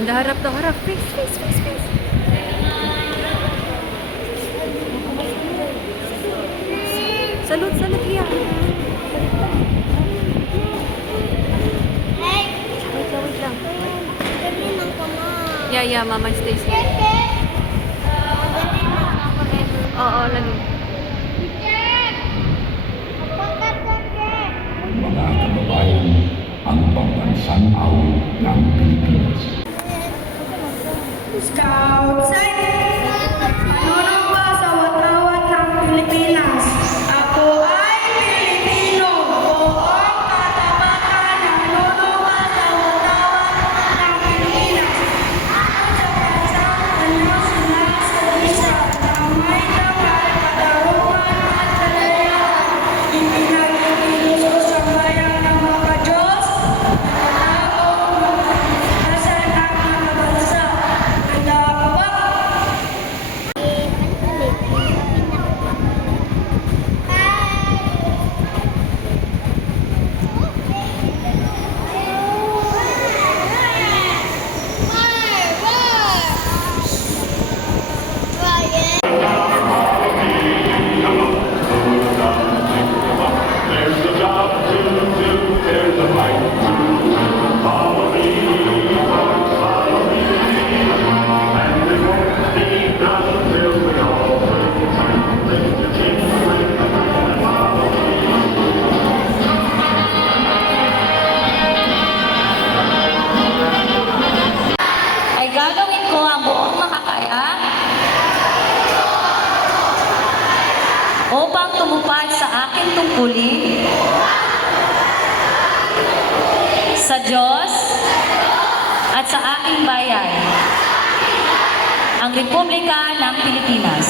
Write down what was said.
Harap daw, harap. Face, face, face, face. Salud, salud, Lia. Wait lang. Yeah, Mama stays here. Oo, lalo. Mga kababayan, ang pambansang awit ng Pilipinas. Scout Sergeant! Manunumpa sa watawat ng Pilipinas. Ako ay Pilipino. Buong katapatan nanunumpa sa watawat ng Pilipinas. Ako sa bansang anyos na sa isa na may kapal, katarungan at kalayahan. Ipinagkikilos ko sa bayan ng mga Diyos. Asan ang mga bansa? Handa ka ba? There's a job to do, there's a fight to follow me, and it won't be done till we all bring the team. Ay gagawin ko ang buong makakaya upang tumupad sa aking tungkulin sa Diyos at sa aking bayan, ang Republika ng Pilipinas.